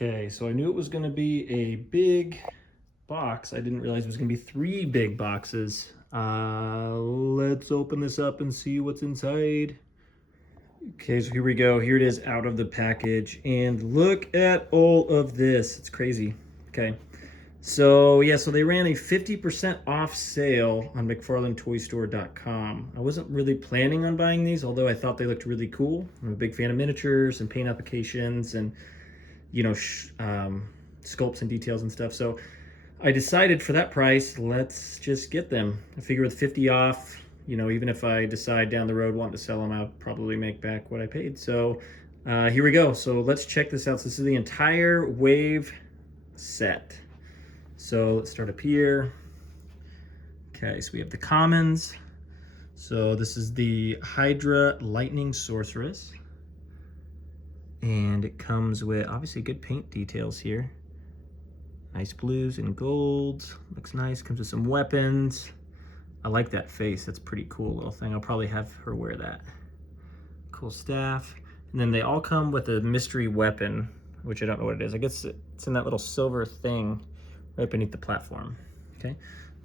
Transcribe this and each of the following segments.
Okay, so I knew it was going to be a big box. I didn't realize it was going to be 3 big boxes. Let's open this up and see what's inside. Okay, so here we go. Here it is out of the package. And look at all of this. It's crazy. Okay. So, yeah, so they ran a 50% off sale on McFarlaneToyStore.com. I wasn't really planning on buying these, although I thought they looked really cool. I'm a big fan of miniatures and paint applications and, you know, sculpts and details and stuff. So I decided for that price, let's just get them. I figure with 50 off, you know, even if I decide down the road wanting to sell them, I'll probably make back what I paid. So here we go. So let's check this out. So this is the entire wave set. So let's start up here. Okay, so we have the commons. So this is the Hydra Lightning Sorceress. And it comes with obviously good paint details here. Nice blues and golds. Looks nice. Comes with some weapons. I like that face. That's a pretty cool little thing. I'll probably have her wear that. Cool staff. And then they all come with a mystery weapon, which I don't know what it is. I guess it's in that little silver thing right beneath the platform. Okay,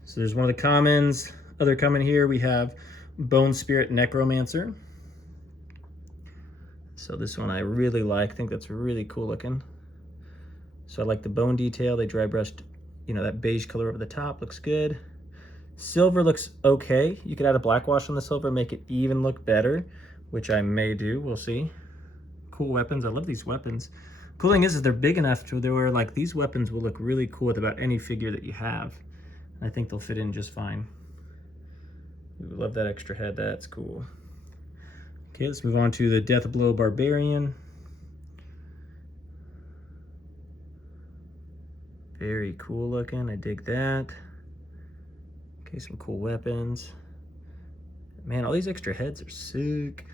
so there's one of the commons. Other common here, we have Bone Spirit Necromancer. So this one I really like. I think that's really cool looking. So I like the bone detail. They dry brushed, you know, that beige color over the top. Looks good. Silver looks okay. You could add a black wash on the silver, make it even look better, which I may do. We'll see. Cool weapons. I love these weapons. Cool thing is they're big enough to where like these weapons will look really cool with about any figure that you have. I think they'll fit in just fine. Love that extra head. That's cool. Okay, let's move on to the Deathblow Barbarian. Very cool looking. I dig that. Okay, some cool weapons. Man, all these extra heads are sick.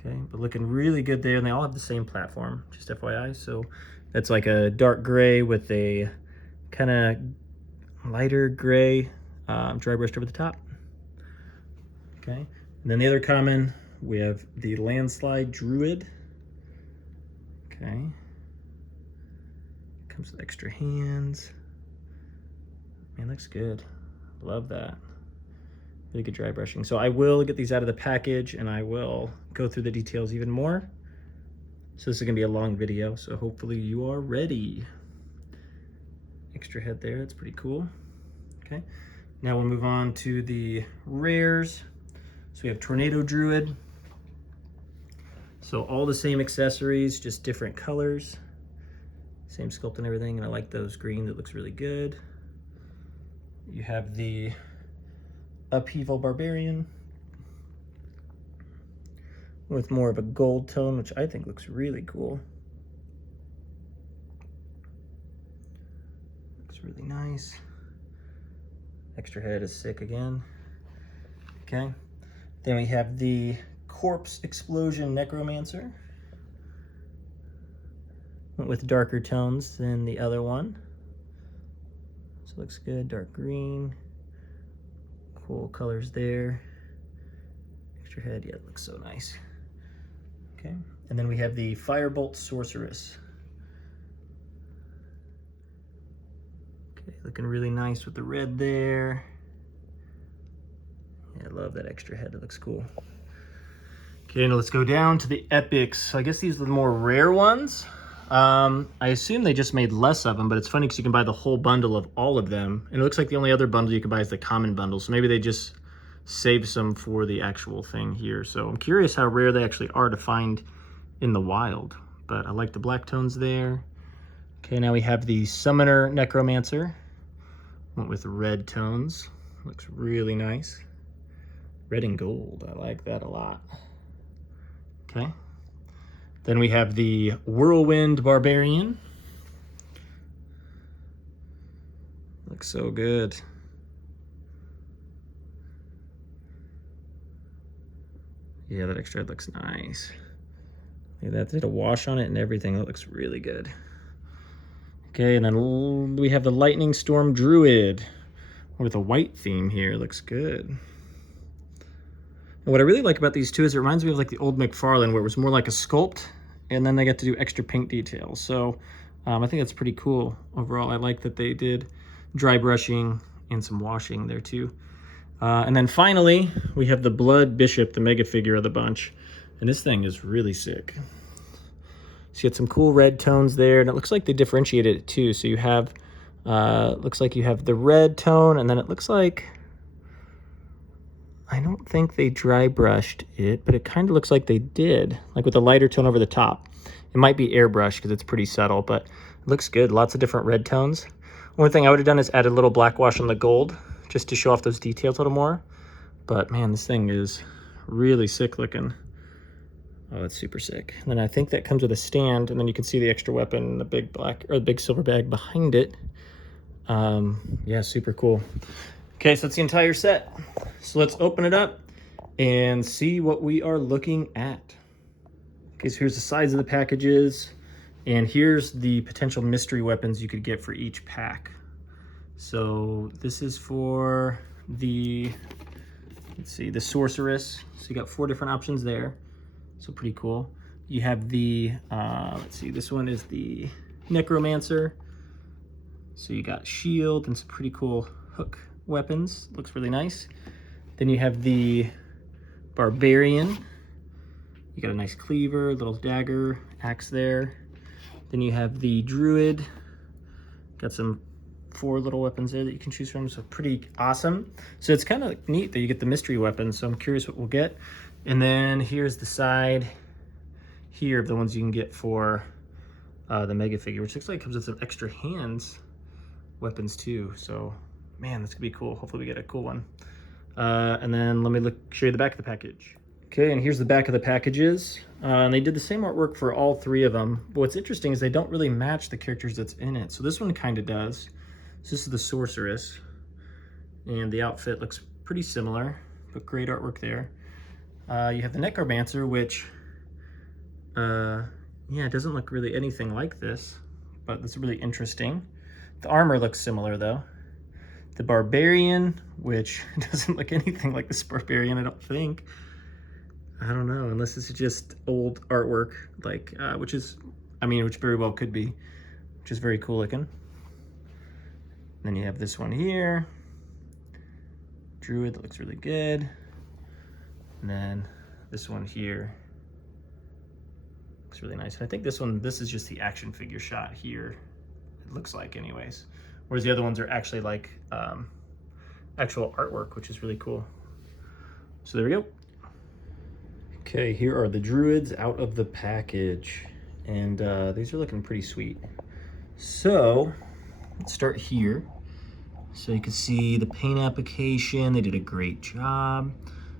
Okay, but looking really good there, and they all have the same platform, just FYI. So that's like a dark gray with a kind of lighter gray dry brushed over the top. Okay, and then the other common, we have the Landslide Druid. Okay, comes with extra hands. Man, looks good. Love that. Really good dry brushing. So I will get these out of the package and I will go through the details even more. So this is gonna be a long video, so hopefully you are ready. Extra head there, that's pretty cool. Okay, now we'll move on to the rares. So we have Tornado Druid. So all the same accessories, just different colors. Same sculpt and everything, and I like those green, that looks really good. You have the Upheaval Barbarian with more of a gold tone, which I think looks really cool. Looks really nice. Extra head is sick again. Okay. Then we have the Corpse Explosion Necromancer with darker tones than the other one. So looks good, dark green. Cool colors there. Extra head, yeah, it looks so nice. Okay, and then we have the Firebolt Sorceress. Okay, looking really nice with the red there. Yeah, I love that extra head, it looks cool. Okay, now let's go down to the epics. So I guess these are the more rare ones. I assume they just made less of them, but it's funny because you can buy the whole bundle of all of them. And it looks like the only other bundle you can buy is the common bundle. So maybe they just saved some for the actual thing here. So I'm curious how rare they actually are to find in the wild. But I like the black tones there. Okay, now we have the Summoner Necromancer. Went with red tones. Looks really nice. Red and gold, I like that a lot. Okay. Then we have the Whirlwind Barbarian. Looks so good. Yeah, that extra head looks nice. Yeah, that did a wash on it and everything. That looks really good. Okay, and then we have the Lightning Storm Druid with a white theme here. Looks good. And what I really like about these two is it reminds me of like the old McFarlane where it was more like a sculpt and then they get to do extra paint details. So I think that's pretty cool overall. I like that they did dry brushing and some washing there too. And then finally, we have the Blood Bishop, the mega figure of the bunch. And this thing is really sick. So you get some cool red tones there, and it looks like they differentiated it too. So you have, looks like you have the red tone, and then it looks like, I don't think they dry brushed it, but it kind of looks like they did, like with a lighter tone over the top. It might be airbrushed because it's pretty subtle, but it looks good. Lots of different red tones. One thing I would have done is add a little black wash on the gold just to show off those details a little more. But man, this thing is really sick looking. Oh, it's super sick. And then I think that comes with a stand, and then you can see the extra weapon and the big black or the big silver bag behind it. Yeah, super cool. Okay, so that's the entire set. So let's open it up and see what we are looking at. Okay, so here's the size of the packages, and here's the potential mystery weapons you could get for each pack. So this is for the, let's see, the Sorceress. So you got 4 different options there. So pretty cool. You have the, let's see, this one is the Necromancer. So you got shield and some pretty cool hook weapons. Looks really nice. Then you have the Barbarian. You got a nice cleaver, little dagger, axe there. Then you have the Druid. Got some 4 little weapons there that you can choose from, so pretty awesome. So it's kind of neat that you get the mystery weapons, so I'm curious what we'll get. And then here's the side here of the ones you can get for the mega figure, which looks like it comes with some extra hands weapons too. So man, that's gonna be cool. Hopefully we get a cool one. And then let me show you the back of the package. Okay, and here's the back of the packages. And they did the same artwork for all 3 of them. But what's interesting is they don't really match the characters that's in it. So this one kind of does. So this is the Sorceress. And the outfit looks pretty similar, but great artwork there. You have the Necromancer, which, yeah, it doesn't look really anything like this, but that's really interesting. The armor looks similar though. The Barbarian, which doesn't look anything like this Barbarian, I don't think. I don't know, unless this is just old artwork, like, which is, I mean, which very well could be, which is very cool looking. Then you have this one here. Druid, that looks really good. And then this one here looks really nice. And I think this one, this is just the action figure shot here. It looks like anyways. Whereas the other ones are actually like actual artwork, which is really cool. So there we go. Okay, here are the Druids out of the package. And these are looking pretty sweet. So let's start here. So you can see the paint application, they did a great job.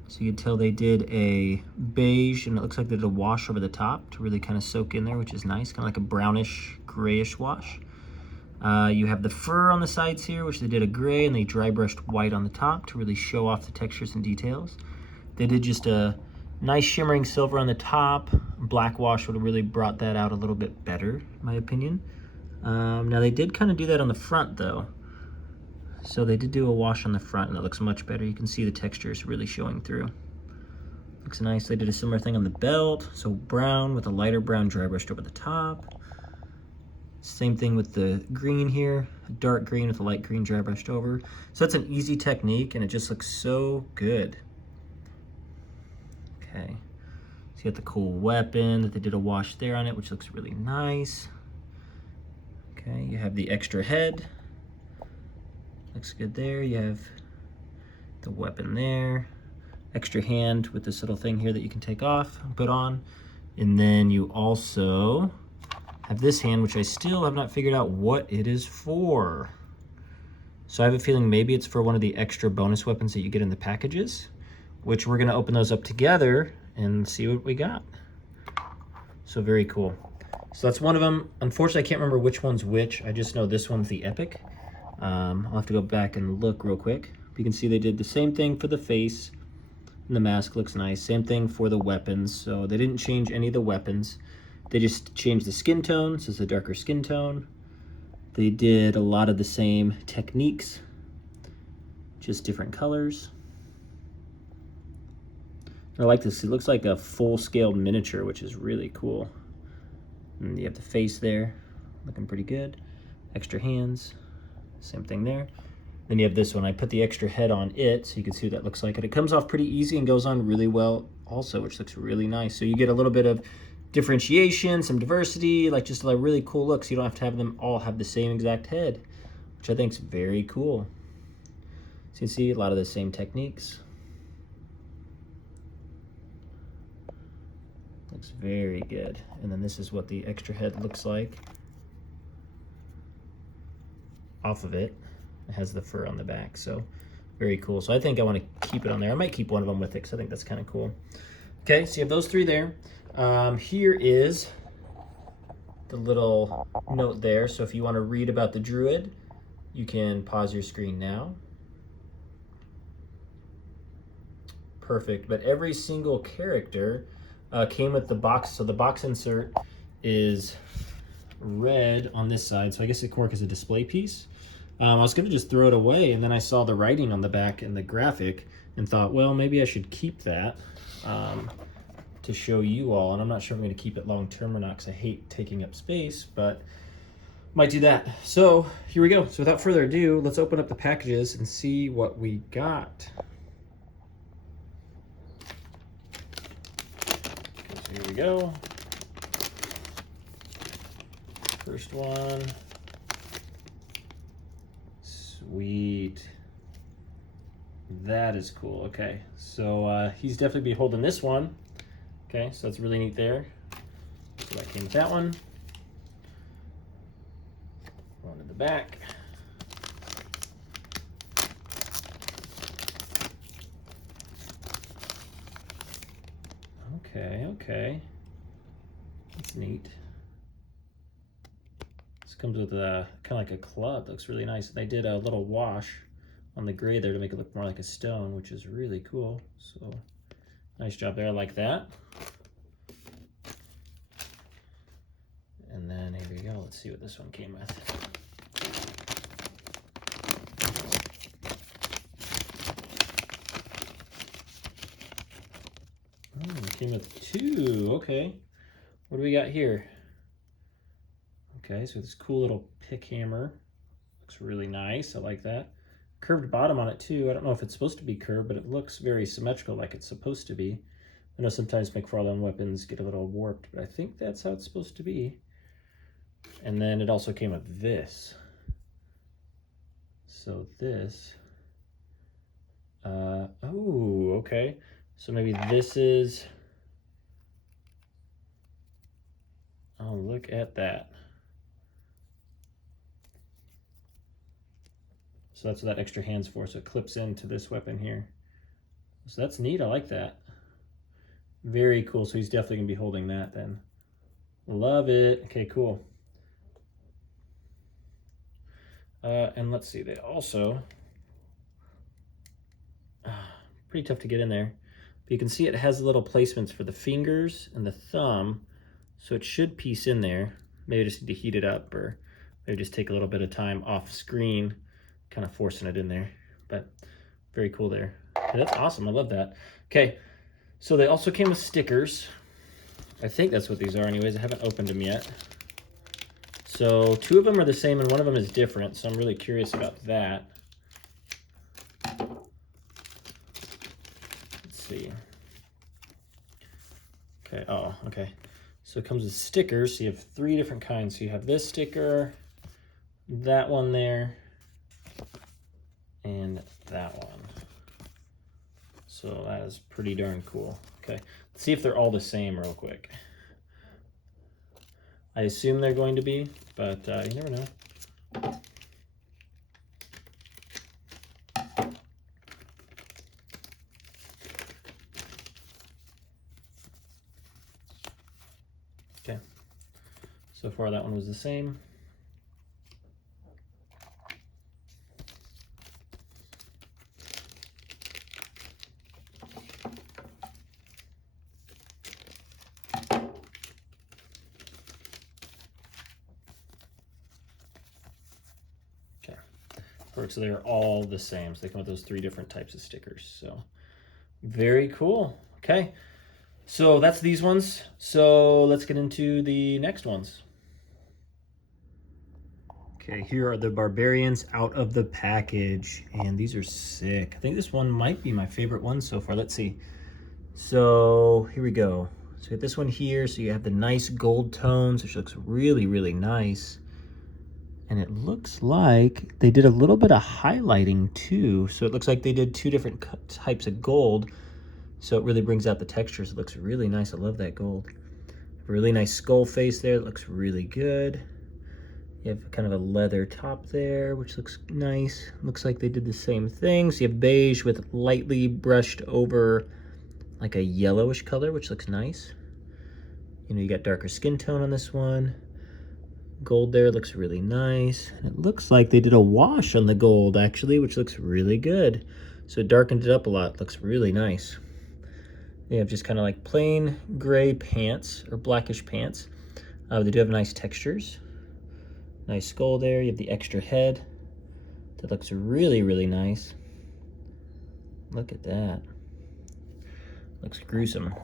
So you can tell they did a beige, and it looks like they did a wash over the top to really kind of soak in there, which is nice, kind of like a brownish, grayish wash. You have the fur on the sides here, which they did a gray, and they dry brushed white on the top to really show off the textures and details. They did just a nice shimmering silver on the top. Black wash would have really brought that out a little bit better, in my opinion. Now they did kind of do that on the front though. So they did do a wash on the front, and it looks much better. You can see the textures really showing through. Looks nice. They did a similar thing on the belt. So brown with a lighter brown dry brushed over the top. Same thing with the green here, a dark green with a light green dry brushed over. So that's an easy technique, and it just looks so good. Okay, so you got the cool weapon that they did a wash there on it, which looks really nice. Okay, you have the extra head. Looks good there. You have the weapon there. Extra hand with this little thing here that you can take off and put on. And then you also have this hand, which I still have not figured out what it is for. So I have a feeling maybe it's for one of the extra bonus weapons that you get in the packages, which we're gonna open those up together and see what we got. So very cool. So that's one of them. Unfortunately, I can't remember which one's which. I just know this one's the Epic. I'll have to go back and look real quick. You can see they did the same thing for the face, and the mask looks nice. Same thing for the weapons. So they didn't change any of the weapons. They just changed the skin tone, so it's a darker skin tone. They did a lot of the same techniques, just different colors. I like this. It looks like a full-scale miniature, which is really cool. And you have the face there, looking pretty good. Extra hands, same thing there. Then you have this one. I put the extra head on it so you can see what that looks like. And it comes off pretty easy and goes on really well also, which looks really nice. So you get a little bit of differentiation, some diversity, like just a really cool look. So you don't have to have them all have the same exact head, which I think is very cool. So you can see a lot of the same techniques. Looks very good. And then this is what the extra head looks like off of it. It has the fur on the back, so very cool. So I think I want to keep it on there. I might keep one of them with it because I think that's kind of cool. Okay, so you have those three there. Here is the little note there. So if you want to read about the druid, you can pause your screen now. Perfect, but every single character came with the box. So the box insert is red on this side. So I guess it could work as a display piece. I was gonna just throw it away, and then I saw the writing on the back and the graphic and thought, well, maybe I should keep that to show you all. And I'm not sure if I'm gonna keep it long term or not because I hate taking up space, but might do that. So here we go. So without further ado, let's open up the packages and see what we got. Okay, so here we go. First one. Sweet. That is cool. Okay, so he's definitely be holding this one. Okay, so that's really neat there. So that came with that one. One in the back. Okay, okay. That's neat. This comes with a kind of like a club. Looks really nice. They did a little wash on the gray there to make it look more like a stone, which is really cool. So nice job there. I like that. And then here we go. Let's see what this one came with. Oh, it came with two. Okay. What do we got here? Okay, so this cool little pick hammer. Looks really nice. I like that. Curved bottom on it too. I don't know if it's supposed to be curved, but it looks very symmetrical like it's supposed to be. I know sometimes McFarlane weapons get a little warped, but I think that's how it's supposed to be. And then it also came with this. So this, oh, okay. So maybe this is, oh, look at that. So that's what that extra hand's for. So it clips into this weapon here. So that's neat. I like that. Very cool. So he's definitely gonna be holding that then. Love it. Okay, cool. And let's see, they also, pretty tough to get in there. But you can see it has little placements for the fingers and the thumb. So it should piece in there. Maybe I just need to heat it up, or maybe just take a little bit of time off screen, kind of forcing it in there. But very cool there. Okay, that's awesome. I love that. Okay, so they also came with stickers. I think that's what these are anyways. I haven't opened them yet. So two of them are the same and one of them is different. So I'm really curious about that. Let's see. Okay, oh, okay. So it comes with stickers. So you have three different kinds. So you have this sticker, that one there, and that one. So that is pretty darn cool. Okay, let's see if they're all the same real quick. I assume they're going to be, but you never know. Okay, so far that one was the same. So they're all the same. So they come with those three different types of stickers. So very cool. Okay. So that's these ones. So let's get into the next ones. Okay, here are the barbarians out of the package, and these are sick. I think this one might be my favorite one so far. Let's see. So here we go. So you get this one here. So you have the nice gold tones, which looks really, really nice. And it looks like they did a little bit of highlighting too. So it looks like they did two different types of gold. So it really brings out the textures. It looks really nice. I love that gold. Really nice skull face there. It looks really good. You have kind of a leather top there, which looks nice. Looks like they did the same thing. So you have beige with lightly brushed over like a yellowish color, which looks nice. You know, you got darker skin tone on this one. Gold there looks really nice. And it looks like they did a wash on the gold actually, which looks really good. So it darkened it up a lot. Looks really nice. They have just kind of like plain gray pants or blackish pants. They do have nice textures. Nice skull there. You have the extra head. That looks really, really nice. Look at that. Looks gruesome.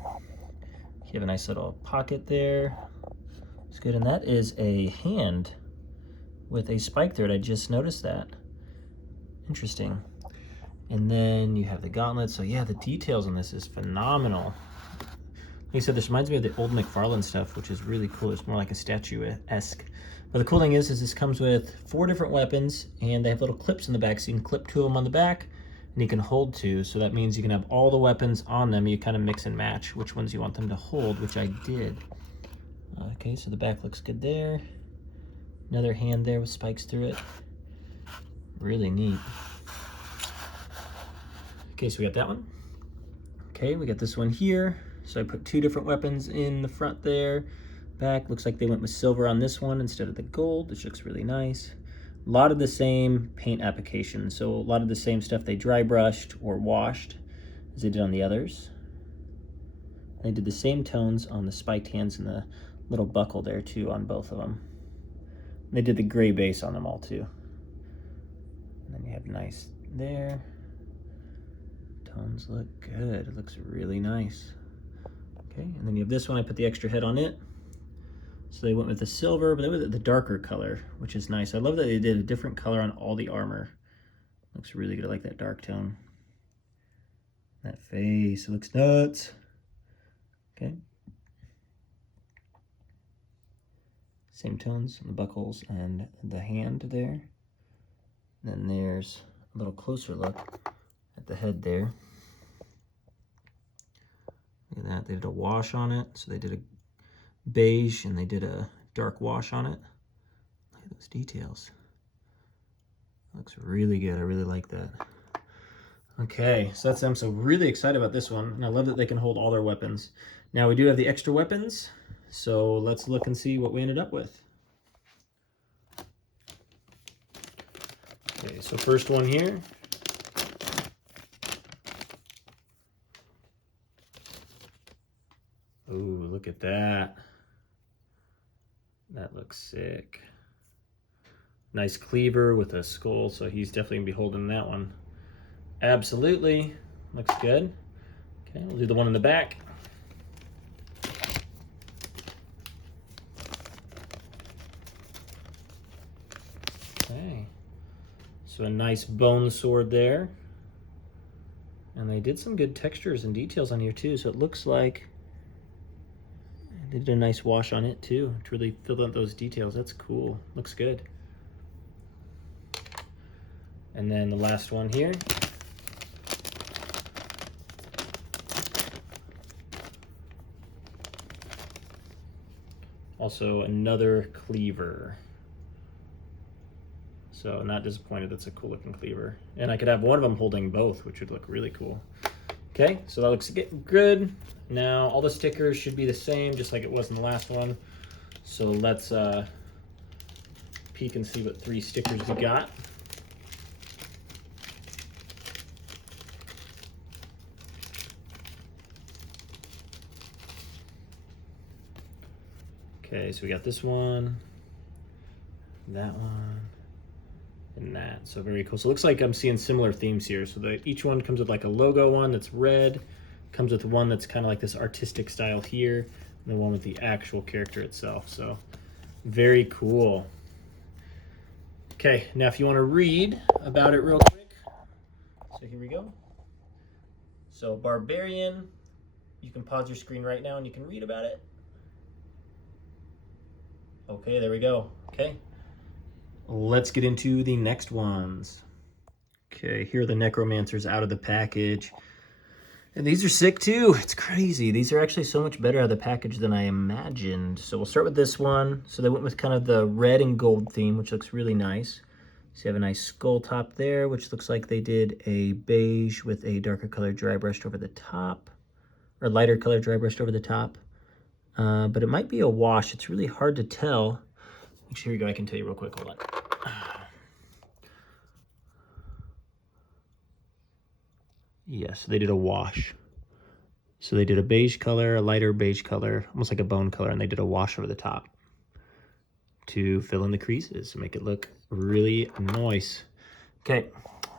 You have a nice little pocket there. It's good. And that is a hand with a spike through it. I just noticed that. Interesting. And then you have the gauntlet. So yeah, the details on this is phenomenal. Like I said, this reminds me of the old McFarlane stuff, which is really cool. It's more like a statue-esque. But the cool thing is this comes with 4 different weapons, and they have little clips in the back, so you can clip 2 of them on the back, and you can hold 2. So that means you can have all the weapons on them. You kind of mix and match which ones you want them to hold, which I did. Okay, so the back looks good there. Another hand there with spikes through it. Really neat. Okay, so we got that one. Okay, we got this one here. So I put 2 different weapons in the front there. Back, looks like they went with silver on this one instead of the gold, which looks really nice. A lot of the same paint application, so a lot of the same stuff they dry brushed or washed as they did on the others. They did the same tones on the spiked hands and the little buckle there too on both of them. They did the gray base on them all too. And then you have nice there. Tones look good. It looks really nice. Okay, and then you have this one. I put the extra head on it. So they went with the silver, but they went with the darker color, which is nice. I love that they did a different color on all the armor. Looks really good. I like that dark tone. That face, it looks nuts. Okay. Same tones on the buckles and the hand there. Then there's a little closer look at the head there. Look at that. They did a wash on it. So they did a beige and they did a dark wash on it. Look at those details. Looks really good. I really like that. Okay, so that's them. So really excited about this one. And I love that they can hold all their weapons. Now we do have the extra weapons. So let's look and see what we ended up with. Okay, so first one here. Ooh, look at that. That looks sick. Nice cleaver with a skull, so he's definitely gonna be holding that one. Absolutely, looks good. Okay, we'll do the one in the back. Okay, so a nice bone sword there. And they did some good textures and details on here too, so it looks like they did a nice wash on it too to really fill out those details. That's cool. Looks good. And then the last one here. Also another cleaver. So not disappointed. That's a cool looking cleaver. And I could have one of them holding both, which would look really cool. Okay, so that looks good. Now all the stickers should be the same, just like it was in the last one. So let's peek and see what 3 stickers we got. Okay, so we got this one, that one, and that. So very cool. So it looks like I'm seeing similar themes here. So each one comes with like a logo one that's red, Comes with one that's kind of like this artistic style here, and the one with the actual character itself. So very cool. Okay, now if you want to read about it real quick, so here we go. So Barbarian, you can pause your screen right now and you can read about it. Okay, there we go. Okay, let's get into the next ones. Okay, here are the Necromancers out of the package. And these are sick too. It's crazy. These are actually so much better out of the package than I imagined. So we'll start with this one. So they went with kind of the red and gold theme, which looks really nice. So you have a nice skull top there, which looks like they did a beige with a darker color dry brushed over the top, or lighter color dry brushed over the top. But it might be a wash. It's really hard to tell. Actually, here we go. I can tell you real quick. Hold on. Yes, they did a wash. So they did a beige color, a lighter beige color, almost like a bone color, and they did a wash over the top to fill in the creases, make it look really nice. Okay,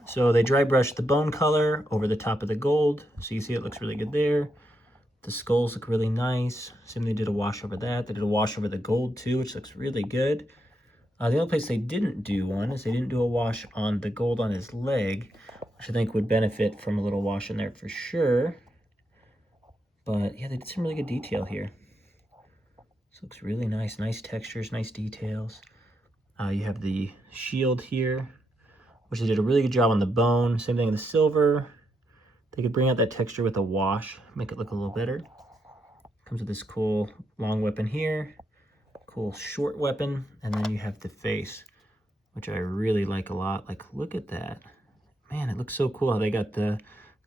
so they dry brushed the bone color over the top of the gold. So you see it looks really good there. The skulls look really nice. Same, they did a wash over that. They did a wash over the gold too, which looks really good. The only place they didn't do one is they didn't do a wash on the gold on his leg, which I think would benefit from a little wash in there for sure. But yeah, they did some really good detail here. This looks really nice. Nice textures, nice details. You have the shield here, which they did a really good job on the bone. Same thing in the silver. They could bring out that texture with a wash, make it look a little better. Comes with this cool long weapon here, cool short weapon, and then you have the face, which I really like a lot. Like, look at that. Man, it looks so cool how they got the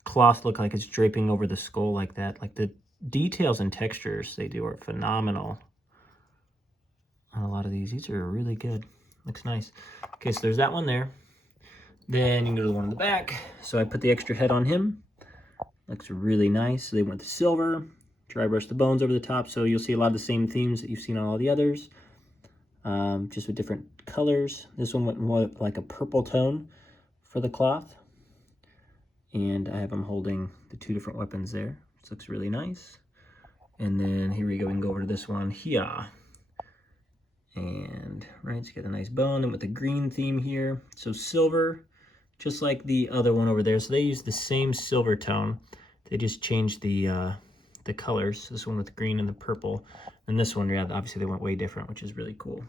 cloth look like it's draping over the skull like that. Like, the details and textures they do are phenomenal on a lot of these. These are really good. Looks nice. Okay, so there's that one there. Then you can go to the one in the back. So I put the extra head on him. Looks really nice. So they went to silver, dry brush the bones over the top. So you'll see a lot of the same themes that you've seen on all the others, just with different colors. This one went more like a purple tone for the cloth. And I have him holding the two different weapons there. This looks really nice. And then here we go, we can go over to this one here. And right, so you got a nice bone, and with the green theme here. So silver, just like the other one over there. So they used the same silver tone. They just changed the colors. This one with the green and the purple. And this one, yeah, obviously they went way different, which is really cool.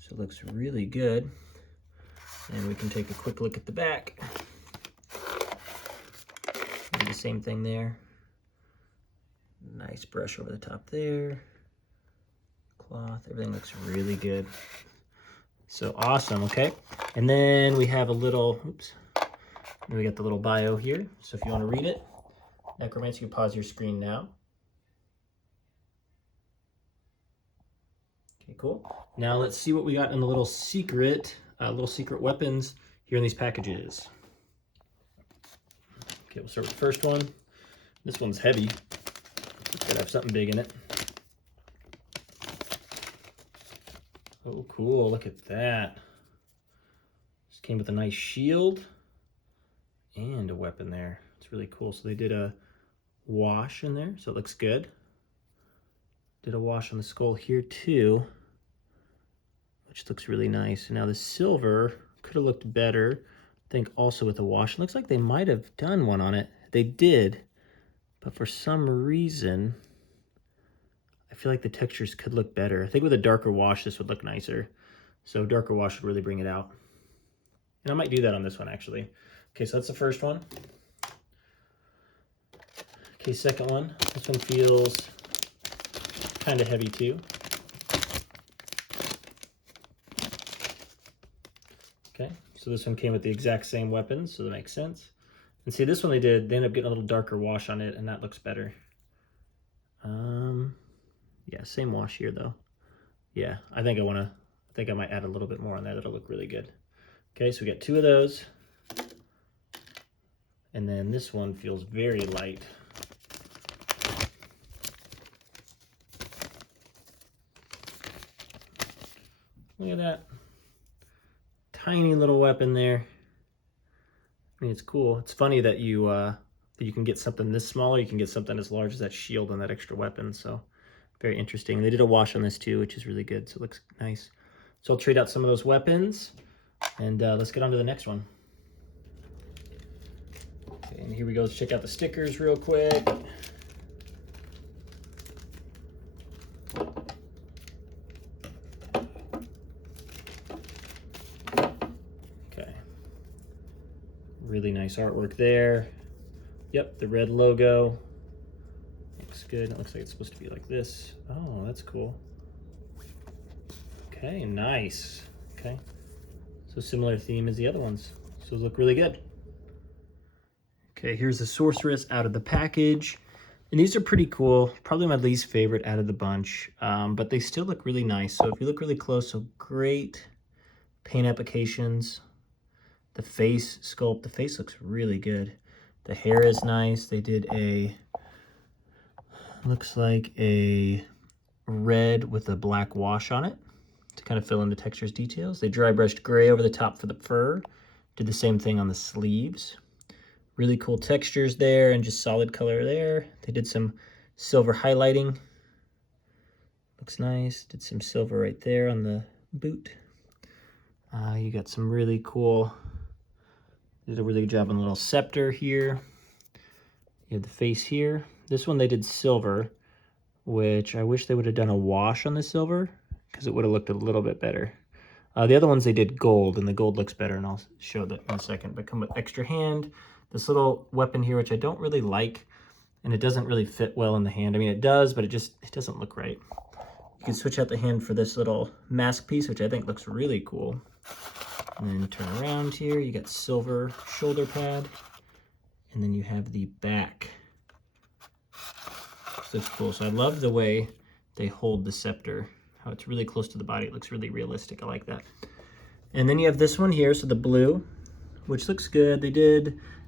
So it looks really good. And we can take a quick look at the back. Do the same thing there. Nice brush over the top there. Cloth, everything looks really good. So awesome, okay? And then we have a little, oops, and we got the little bio here. So if you want to read it, Necromancer, you can pause your screen now. Okay, cool. Now let's see what we got in the little secret weapons here in these packages. Okay, we'll start with the first one. This one's heavy. It's gotta have something big in it. Oh, cool, look at that. This came with a nice shield and a weapon there. It's really cool. So they did a wash in there, so it looks good. Did a wash on the skull here too, which looks really nice. And now the silver could have looked better, I think, also with a wash. It looks like they might have done one on it. They did, but for some reason, I feel like the textures could look better. I think with a darker wash, this would look nicer. So darker wash would really bring it out. And I might do that on this one, actually. Okay, so that's the first one. Okay, second one. This one feels kind of heavy too. Okay, so this one came with the exact same weapons, so that makes sense. And see, this one they ended up getting a little darker wash on it, and that looks better. Yeah, same wash here though. Yeah, I think I might add a little bit more on there. That'll look really good. Okay, so we got two of those. And then this one feels very light. Look at that. Tiny little weapon there. I mean, it's cool. It's funny that you you can get something this small, or you can get something as large as that shield and that extra weapon. So very interesting. They did a wash on this too, which is really good. So it looks nice. So I'll trade out some of those weapons, and let's get on to the next one. Okay, and here we go. Let's check out the stickers real quick. Okay. Really nice artwork there. Yep, the red logo. Looks good. It looks like it's supposed to be like this. Oh, that's cool. Okay, nice. Okay. So similar theme as the other ones. So those look really good. Okay, here's the Sorceress out of the package. And these are pretty cool. Probably my least favorite out of the bunch. But they still look really nice. So if you look really close, so great paint applications. The face sculpt, the face looks really good. The hair is nice. They did a, looks like a red with a black wash on it to kind of fill in the textures details. They dry brushed gray over the top for the fur. Did the same thing on the sleeves. Really cool textures there and just solid color there. They did some silver highlighting. Looks nice. Did some silver right there on the boot. You got some really cool, did a really good job on the little scepter here. You have the face here. This one they did silver, which I wish they would have done a wash on the silver because it would have looked a little bit better. The other ones they did gold, and the gold looks better, and I'll show that in a second. But come with extra hand. This little weapon here, which I don't really like, and it doesn't really fit well in the hand. I mean, it does, but it doesn't look right. You can switch out the hand for this little mask piece, which I think looks really cool. And then turn around here, you got silver shoulder pad, and then you have the back. This looks cool. So I love the way they hold the scepter, how it's really close to the body. It looks really realistic. I like that. And then you have this one here, so the blue, which looks good.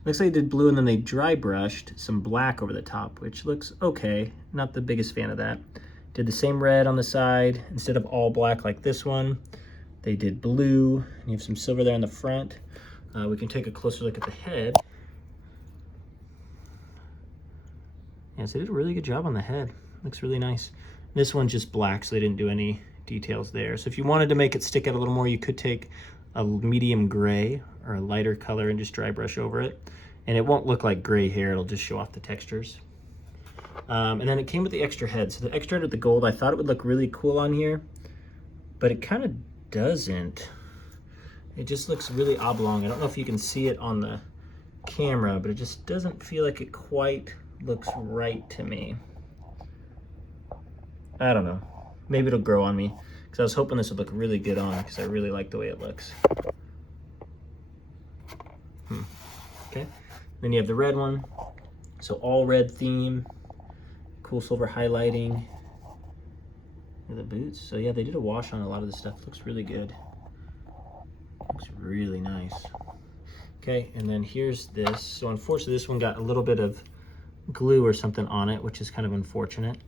Looks like they did blue and then they dry brushed some black over the top, which looks okay. Not the biggest fan of that. Did the same red on the side. Instead of all black like this one, they did blue. And you have some silver there in the front. We can take a closer look at the head. Yeah, so they did a really good job on the head. Looks really nice. This one's just black, so they didn't do any details there. So if you wanted to make it stick out a little more, you could take a medium gray or a lighter color and just dry brush over it. And it won't look like gray hair, it'll just show off the textures. And then it came with the extra head. So the extra head with the gold, I thought it would look really cool on here, but it kind of doesn't. It just looks really oblong. I don't know if you can see it on the camera, but it just doesn't feel like it quite looks right to me. I don't know. Maybe it'll grow on me, because I was hoping this would look really good on, because I really like the way it looks. Okay. Then you have the red one. So all red theme. Cool silver highlighting. The boots. So yeah, they did a wash on a lot of the stuff. Looks really good. Looks really nice. Okay, and then here's this. So unfortunately, this one got a little bit of glue or something on it, which is kind of unfortunate.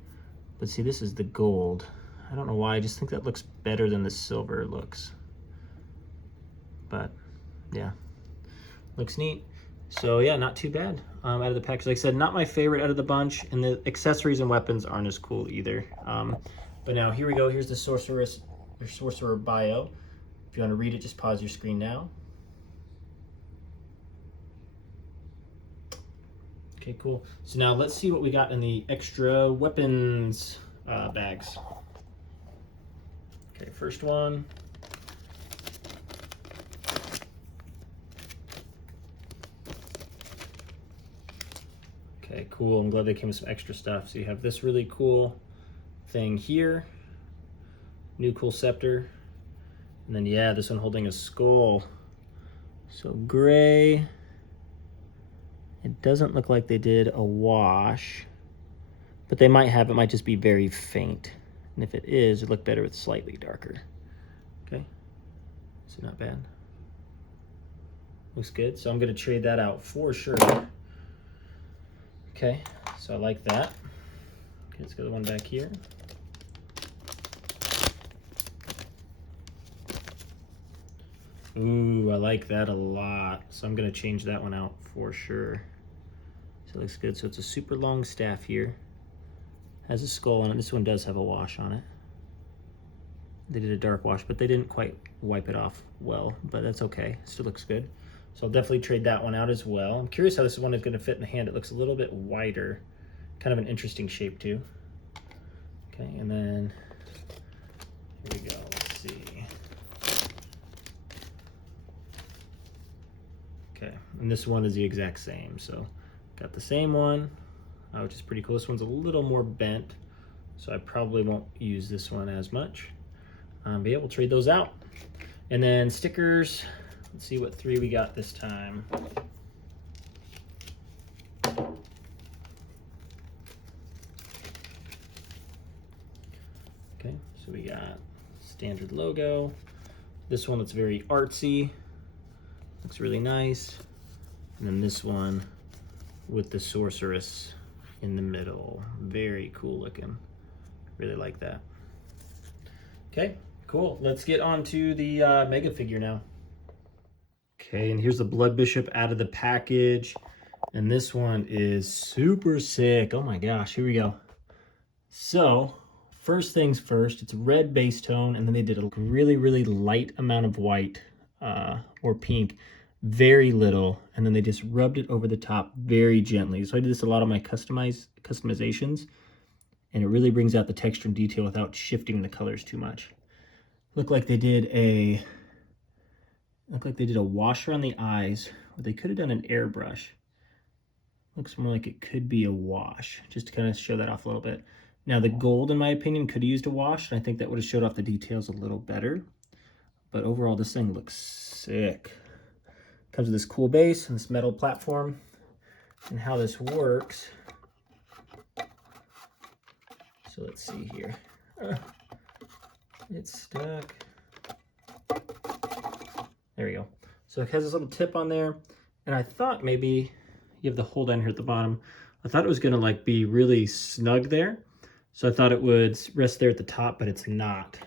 But see, this is the gold. I don't know why, I just think that looks better than the silver looks. But yeah, looks neat. So yeah, not too bad out of the package. Like I said, not my favorite out of the bunch, and the accessories and weapons aren't as cool either. But now here we go. Here's the sorcerer bio. If you want to read it, just pause your screen now. Okay, cool. So now let's see what we got in the extra weapons bags. Okay, first one. Okay, cool. I'm glad they came with some extra stuff. So you have this really cool thing here. New cool scepter. And then, yeah, this one holding a skull. So gray. It doesn't look like they did a wash, but they might have. It might just be very faint. And if it is, it'd look better with slightly darker. Okay, so not bad. Looks good. So I'm gonna trade that out for sure. Okay, so I like that. Okay, let's go to the one back here. Ooh, I like that a lot. So I'm gonna change that one out for sure. So it looks good. So it's a super long staff here. Has a skull on it. This one does have a wash on it. They did a dark wash, but they didn't quite wipe it off well, but that's okay. Still looks good. So I'll definitely trade that one out as well. I'm curious how this one is going to fit in the hand. It looks a little bit wider. Kind of an interesting shape too. Okay, and then here we go. Let's see. Okay, and this one is the exact same. So got the same one, which is pretty cool. This one's a little more bent, so I probably won't use this one as much. Be able to trade those out. And then stickers, let's see what 3 we got this time. Okay, so we got standard logo. This one that's very artsy, looks really nice. And then this one with the sorceress in the middle. Very cool looking. Really like that. Okay, cool. Let's get on to the Mega figure now. Okay, and here's the Blood Bishop out of the package. And this one is super sick. Oh my gosh, here we go. So, first things first, it's red base tone, and then they did a really, really light amount of white or pink, very little, and then they just rubbed it over the top very gently. So I did this a lot on my customizations, and it really brings out the texture and detail without shifting the colors too much. Looked like they did a washer on the eyes, or they could have done an airbrush. Looks more like it could be a wash, just to kind of show that off a little bit. Now the gold, in my opinion, could have used a wash, and I think that would have showed off the details a little better. But overall, this thing looks sick. Comes with this cool base and this metal platform. And how this works. So let's see here. It's stuck. There we go. So it has this little tip on there, and I thought maybe you have the hole down here at the bottom. I thought it was gonna like be really snug there. So I thought it would rest there at the top, but it's not.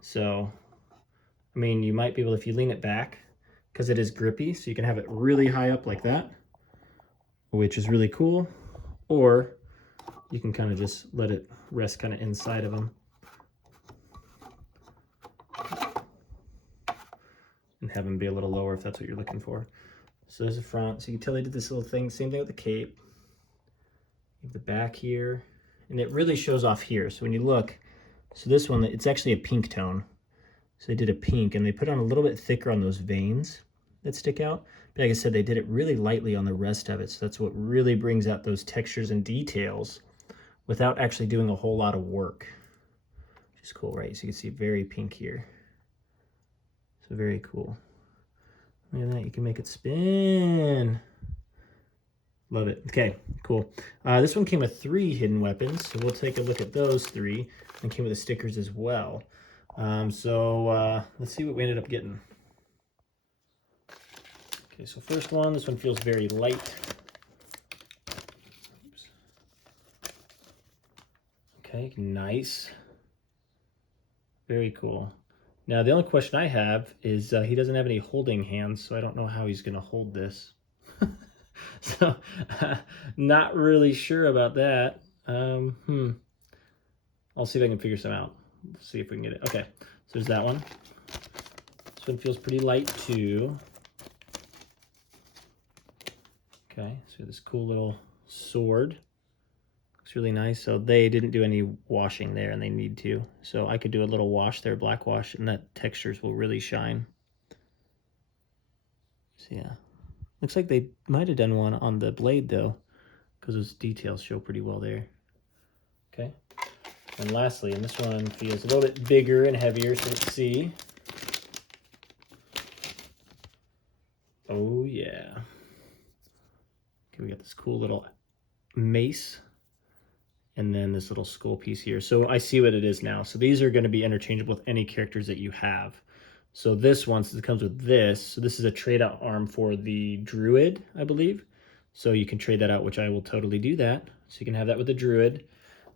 So, I mean, you might be able, if you lean it back, because it is grippy, so you can have it really high up like that, which is really cool. Or you can kind of just let it rest kind of inside of them. And have them be a little lower if that's what you're looking for. So there's the front. So you can tell they did this little thing, same thing with the cape. You have the back here, and it really shows off here. So when you look, so this one, it's actually a pink tone. So they did a pink, and they put on a little bit thicker on those veins that stick out. But like I said, they did it really lightly on the rest of it. So that's what really brings out those textures and details without actually doing a whole lot of work. Which is cool, right? So you can see very pink here. So very cool. Look at that, you can make it spin. Love it. Okay, cool. This one came with 3 hidden weapons, so we'll take a look at those 3, and came with the stickers as well. Let's see what we ended up getting. Okay, so first one, this one feels very light. Oops. Okay, nice. Very cool. Now, the only question I have is he doesn't have any holding hands, so I don't know how he's going to hold this. So, not really sure about that. I'll see if I can figure some out. Let's see if we can get it. Okay, so there's that one. This one feels pretty light, too. Okay, so this cool little sword. Looks really nice. So they didn't do any washing there, and they need to. So I could do a little wash there, black wash, and that textures will really shine. So yeah, looks like they might have done one on the blade though, because those details show pretty well there. Okay, and lastly, and this one feels a little bit bigger and heavier, so let's see. Oh yeah. Okay, we got this cool little mace. And then this little skull piece here. So I see what it is now. So these are going to be interchangeable with any characters that you have. So this one, since it comes with this, so this is a trade out arm for the druid, I believe. So you can trade that out, which I will totally do that. So you can have that with the druid.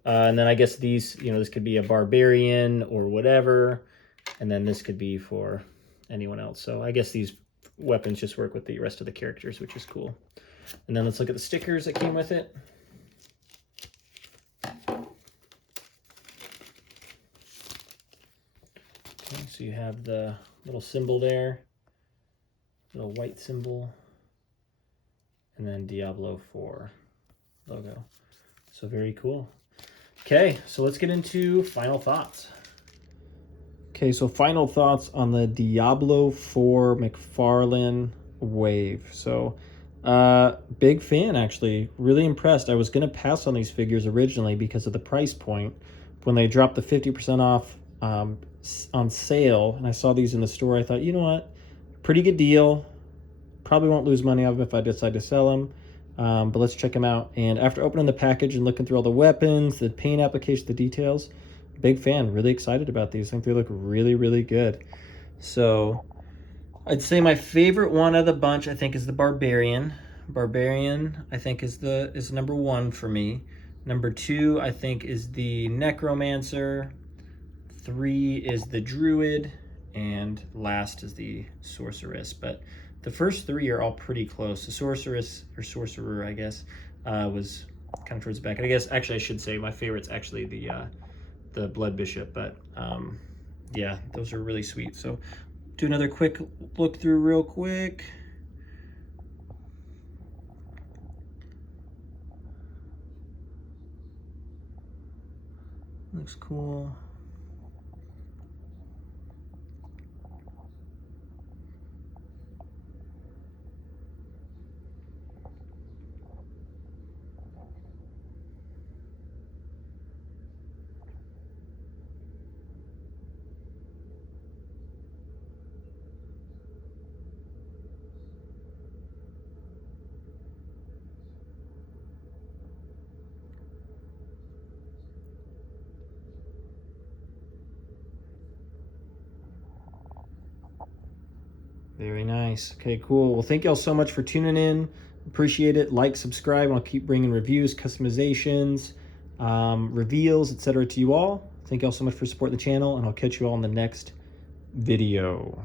And then I guess these, this could be a barbarian or whatever. And then this could be for anyone else. So I guess these weapons just work with the rest of the characters, which is cool. And then let's look at the stickers that came with it. Okay, so you have the little symbol there, little white symbol, and then Diablo 4 logo. So very cool. Okay, so let's get into final thoughts. Okay, so final thoughts on the Diablo 4 McFarlane Wave. So, big fan, actually. Really impressed. I was going to pass on these figures originally because of the price point. When they dropped the 50% off on sale, and I saw these in the store, I thought, you know what? Pretty good deal. Probably won't lose money on them if I decide to sell them. But let's check them out. And after opening the package and looking through all the weapons, the paint application, the details, big fan, really excited about these. I think they look really, really good. So I'd say my favorite one of the bunch, I think, is the Barbarian. Barbarian, I think, is number one for me. Number two, I think, is the Necromancer. 3 is the Druid, and last is the Sorceress. But the first 3 are all pretty close. The Sorceress, or Sorcerer, I guess, was kind of towards the back. And I guess, actually, I should say my favorite's actually the Blood Bishop, but yeah, those are really sweet. So do another quick look through real quick. Looks cool. Very nice. Okay, cool. Well, thank y'all so much for tuning in. Appreciate it. Like, subscribe, and I'll keep bringing reviews, customizations, reveals, etc. to you all. Thank y'all so much for supporting the channel, and I'll catch you all in the next video.